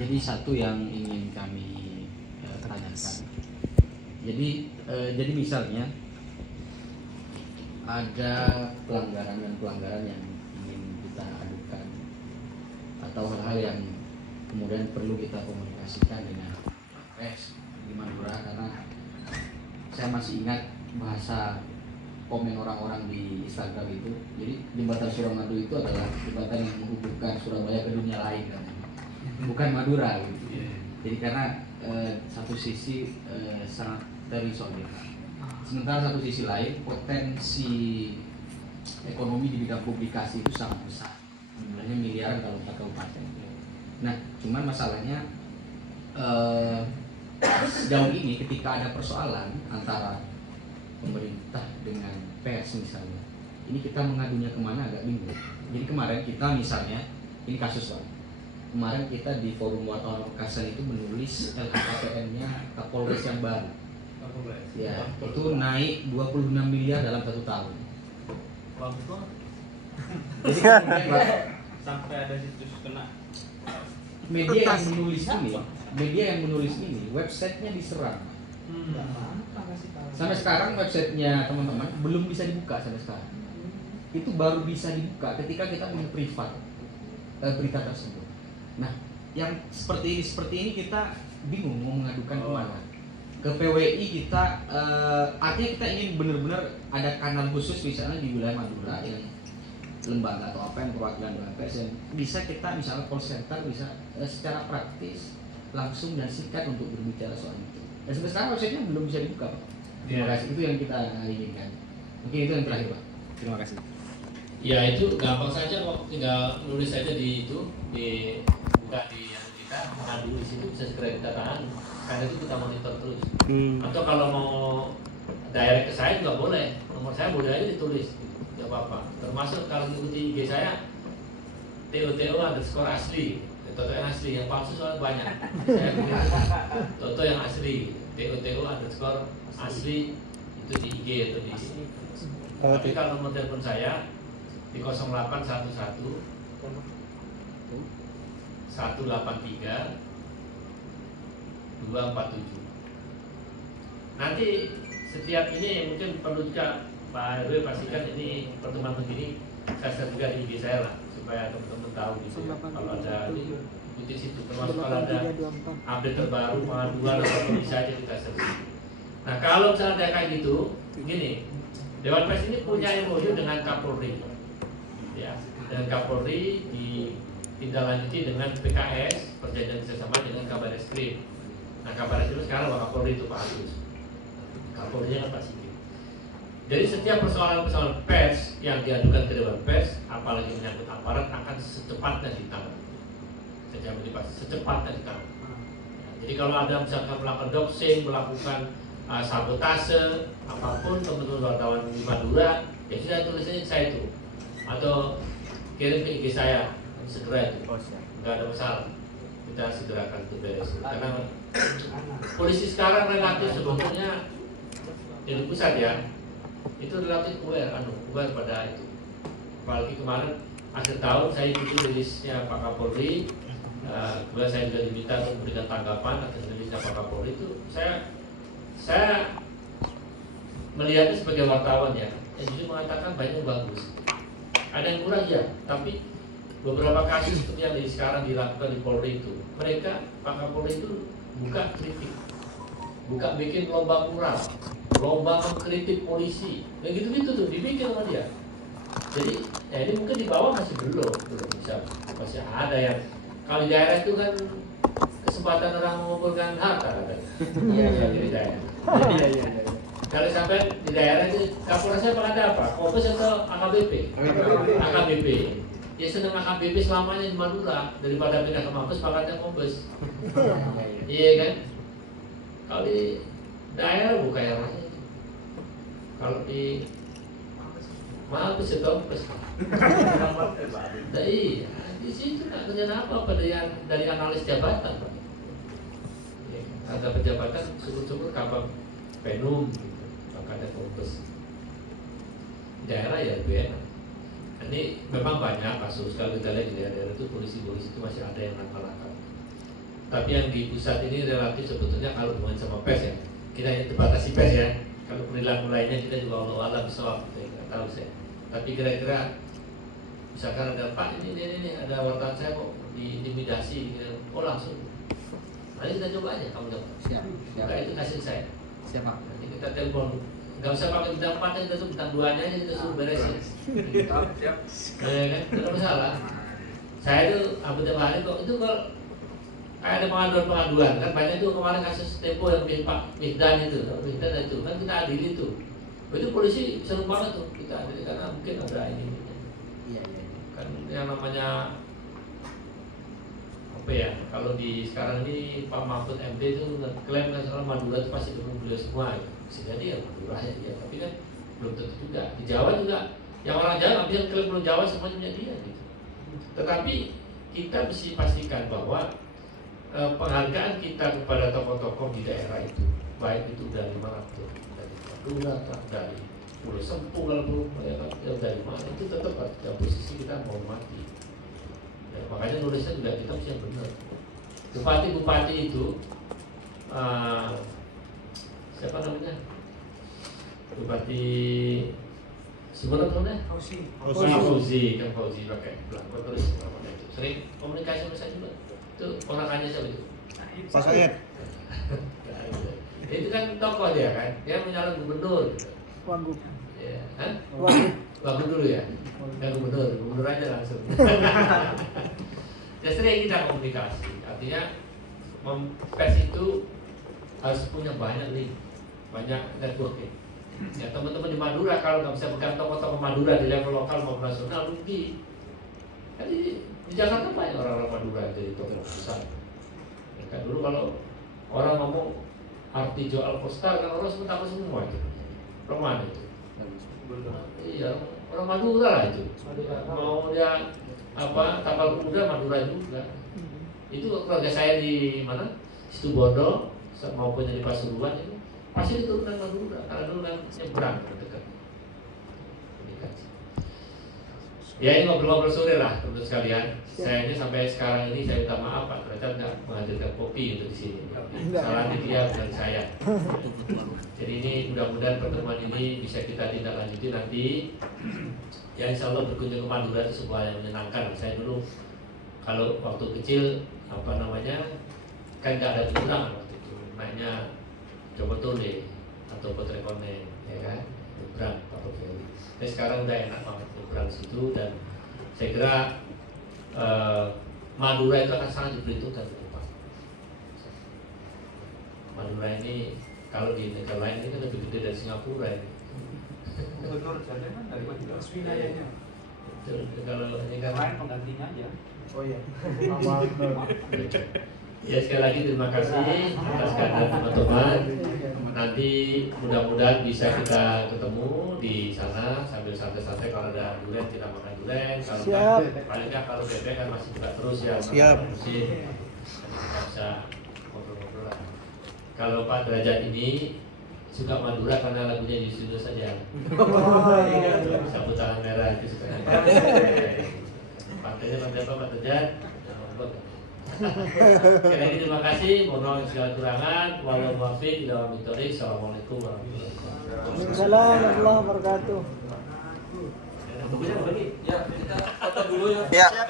Jadi satu yang ingin kami tanyakan. Jadi misalnya ada pelanggaran yang ingin kita adukan atau hal-hal yang kemudian perlu kita komunikasikan dengan pers di Madura, karena saya masih ingat bahasa komen orang-orang di Instagram itu. Jadi jembatan Suramadu itu adalah jembatan yang menghubungkan Surabaya ke dunia lain kan, bukan Madura gitu. Jadi karena satu sisi sangat terisolir, sementara satu sisi lain potensi ekonomi di bidang publikasi itu sangat besar, jumlahnya miliaran kalau empat kabupaten. Nah, cuman masalahnya sejauh ini ketika ada persoalan antara pemerintah dengan pers misalnya, ini kita mengadunya kemana agak bingung. Jadi kemarin kita misalnya, ini kasus lah, kemarin kita di forum wartawan Pamekasan itu menulis LHKPN-nya Kapolres yang baru. Ya, itu naik 26 miliar dalam 1 tahun. Jadi sampai ada situs kena. Media yang menulis ini websitenya diserang. Sampai sekarang websitenya teman-teman belum bisa dibuka sampai sekarang. Itu baru bisa dibuka ketika kita meng-privat berita tersebut. Nah, yang seperti ini kita bingung mau mengadukan kemana. Ke PWI kita, artinya kita ingin benar-benar ada kanal khusus misalnya di wilayah Madura yang lembaga atau apa yang perwakilan Dewan Pers yang bisa kita misalnya call center bisa secara praktis langsung dan singkat untuk berbicara soal itu. Dan sampai sekarang websitenya belum bisa dibuka, Pak. Terima kasih, itu yang kita inginkan. Mungkin itu yang terakhir, Pak. Terima kasih. Ya, itu gampang saja kok, tinggal nulis saja di itu, buka di yang kita mengadu di situ, bisa segera kita tahan. Karena itu kita monitor terus. Atau kalau mau direct ke saya juga boleh, nomor saya boleh aja ditulis, tidak apa-apa. Termasuk kalau mengikuti IG saya TOTO_asli, Toto yang asli, yang palsu soalnya banyak. Saya Toto yang asli, TOTO_asli itu di IG atau di. Tapi kalau nomor telepon saya di 0811 183 247. Nanti setiap ini mungkin perlu juga Pak RW pastikan ini pertemuan begini saya share juga di IG saya lah supaya teman-teman tahu gitu ya. Kalau ada di situ termasuk kalau ada update terbaru pengaduan atau bisa aja kita share. Nah, kalau misalnya ada kayak gitu, gini, Dewan Pers ini punya MOU dengan Kapolri, ya, dengan Kapolri ditindaklanjuti dengan PKS, perjanjian kerjasama dengan Kabar Eskrim. Nah, Kabar Eskrim sekarang Pak Kapolri itu Pak Agus, Kapolrinya kan Pak Sigit. Jadi setiap persoalan pers yang diadukan ke Dewan Pers, apalagi menyangkut aparat, akan secepatnya ditangani. Saya jamin pasti secepatnya ditangani. Jadi kalau ada misalkan melakukan doxing, melakukan sabotase, apapun teman-teman wartawan di Madura, ya sudah tulisnya saya itu, atau kirim ke IG saya, segera itu, nggak ada masalah, kita segerakan itu beres. Karena polisi sekarang relatif sebetulnya di pusat ya, itu relatif aware pada itu. Apalagi kemarin akhir tahun saya ikuti rilisnya Pak Kapolri, kemudian saya juga diminta untuk memberikan tanggapan atas rilisnya Pak Kapolri itu. Saya melihatnya sebagai wartawan ya, yang justru mengatakan banyak yang bagus, ada yang kurang ya, tapi beberapa kasus seperti yang sekarang dilakukan di Polri itu, mereka Pak Kapolri itu buka kritik, buka bikin lomba mural, lomba mengkritik polisi, dan gitu-gitu tuh dibikin sama dia. Jadi ya ini mungkin di bawah masih belum bisa, masih ada yang kalau di daerah itu kan kesempatan orang mengumpulkan harta katanya. Iya di daerah. Iya. Kalau sampai di daerah itu Kapolresnya ada apa? Kopes atau AKBP? AKBP. Ya senang AKBP selamanya di Madura daripada pindah ke Mabes pangkatnya Kopes. Iya kan? Kalau di daerah bukan yang lain. Kalau di Mabes itu Kopes. Iya, di situ nggak kerjaan apa dari analis jabatan, Pak. Ada pejabatan syukur-syukur kabar penum gitu, makanya fokus daerah ya lebih enak. Ini memang banyak kasus kalau kita lihat di daerah itu polisi itu masih ada yang nakal-nakal. Tapi yang di pusat ini relatif sebetulnya kalau hubungan sama pers ya, kita hanya terbatasi pers ya. Kalau perilaku lainnya kita juga Allah bisa nggak tahu saya. Tapi kira-kira misalkan ada Pak ini ada wartawan saya kok diintimidasi, oh langsung. Nanti kita coba aja kamu coba. Siap. Nah, itu hasil saya. Siap Pak. Nanti kita telepon. Nggak usah pakai bintang 4 kita tuh bintang 2-nya aja kita suruh beresin. Siap. Ya kan, tidak masalah. Saya itu hampir tiap hari kok itu kalau ada pengaduan kan banyak tuh kemarin kasus Tempo yang Pak Mihdan itu kan kita adili itu. Itu polisi seneng banget tuh kita adili karena mungkin ada ini. Iya. Kan yang namanya apa ya, kalau di sekarang ini Pak Mahfud MD itu ngeklaim kan soal Madura itu pasti dukung beliau semua ya. Bisa jadi ya Madura ya dia, tapi kan belum tentu juga. Di Jawa juga yang orang Jawa nggak bisa klaim pulau Jawa semuanya punya dia gitu. Tetapi kita mesti pastikan bahwa penghargaan kita kepada tokoh-tokoh di daerah itu, baik itu dari mana tuh, dari Madura, dari Pulau Sempung, kalau dari mana itu tetap pada posisi kita menghormati. Ya, makanya nulisnya juga kita mesti yang benar. Bupati-bupati itu siapa namanya? Bupati sebenarnya Fauzi pakai belakang terus namanya itu. Sering komunikasi sama saya juga. Itu ponakannya siapa itu? Pak Said. Itu kan tokoh dia kan, dia menyalon gubernur. Wagub. Ya, kan? Wagub. Wagub dulu ya. Dan gubernur aja langsung. Ya sering kita komunikasi. Artinya pers itu harus punya banyak link, banyak networking. Ya teman-teman di Madura kalau nggak bisa pegang tokoh-tokoh Madura di level lokal maupun nasional rugi. Kan di Jakarta banyak orang-orang Madura yang jadi tokoh besar. Ya, kan dulu kalau orang ngomong Artijo Alkostar kan orang semua tahu semua itu. Orang mana itu? Iya, orang Madura lah itu. Mau dia apa tapal kuda Madura juga. Itu keluarga saya di mana? Situbondo maupun di Pasuruan itu pasti diturunkan Madura karena dulu kan nyebrang dekat. Ya ini ngobrol-ngobrol sore lah teman sekalian. Saya ini sampai sekarang ini saya minta maaf Pak, ternyata nggak menghadirkan kopi untuk di sini. Salahnya dia bukan saya. Jadi ini mudah-mudahan pertemuan ini bisa kita tindak lanjuti nanti. Ya insya Allah berkunjung ke Madura itu sebuah yang menyenangkan. Saya dulu kalau waktu kecil apa namanya kan nggak ada penyeberangan waktu itu, naiknya Jogotole atau Potrekonen, ya kan, nyebrang Patok Ferry. Tapi sekarang udah enak banget nyebrang situ dan saya kira Madura itu akan sangat diperhitungkan ke depan. Madura ini kalau di negara lain ini kan lebih gede dari Singapura ini. Gubernur saja kan dari Madura. Wilayahnya. Kalau ini kan Lain penggantinya aja. Oh iya. ya sekali lagi terima kasih atas kehadiran teman-teman. Nanti mudah-mudahan bisa kita ketemu di sana sambil santai-santai. Kalau ada durian kita makan durian. Kalau enggak, paling nggak kalau bebek kan masih kita terus ya. Siap. Kita bisa ngobrol-ngobrol lah. Kalau Pak Derajat ini suka Madura karena lagunya di studio saja. Sapu tangan merah itu suka. Pantainya pantai apa Pak Derajat? Sekali lagi terima kasih. Mohon segala kurangan. Walau muafiq ila wa'alaikum. Assalamualaikum warahmatullahi wabarakatuh. Waalaikumsalam warahmatullahi wabarakatuh. Ya, kita foto dulu ya. Ya.